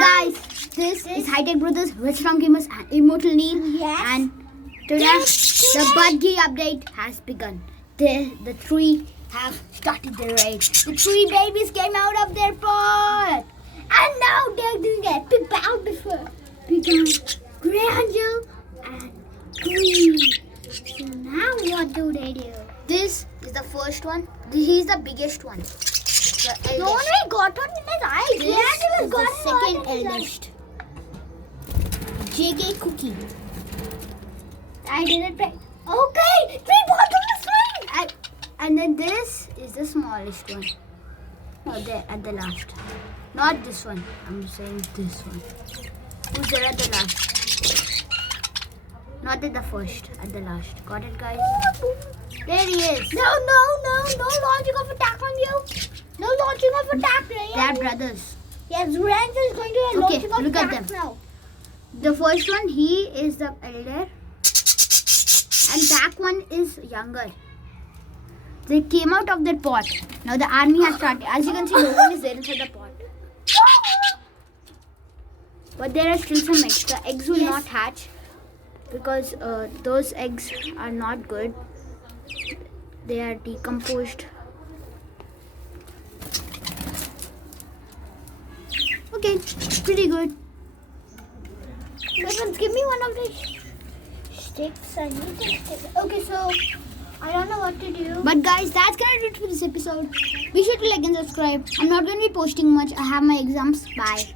guys, this is High Tech Brothers, Rich Ram Gamers and Immortal Neil. Yes. And today the Budgie update has begun. The three have started their raid. The three babies came out of their pot. And now they're doing an epic battle before. Begun Grandel and Green. So now what do they do? This is the first one. He's the biggest one. No one really got one in his eyes. This is the second eldest. JK Cookie. I didn't pay. Okay, 3 bottles of And then this is the smallest one. No, there at the last. Not this one. I'm saying this one. Who's there at the last? Not at the first. At the last. Got it, guys? There he is. No launching of attack on you. No launching of attack. They are brothers. Yes, Grandel is going to Okay, launching of look at attack them. now. The first one, he is the elder. And that one is younger. They came out of their pot. Now the army has started. As you can see, no one is there inside the pot. But there are still some eggs. The eggs will not hatch because those eggs are not good. They are decomposed. Okay, pretty good. But give me one of the sticks. I need the sticks. Okay, so I don't know what to do. But guys, that's gonna do it for this episode. Be sure to like and subscribe. I'm not gonna be posting much. I have my exams. Bye.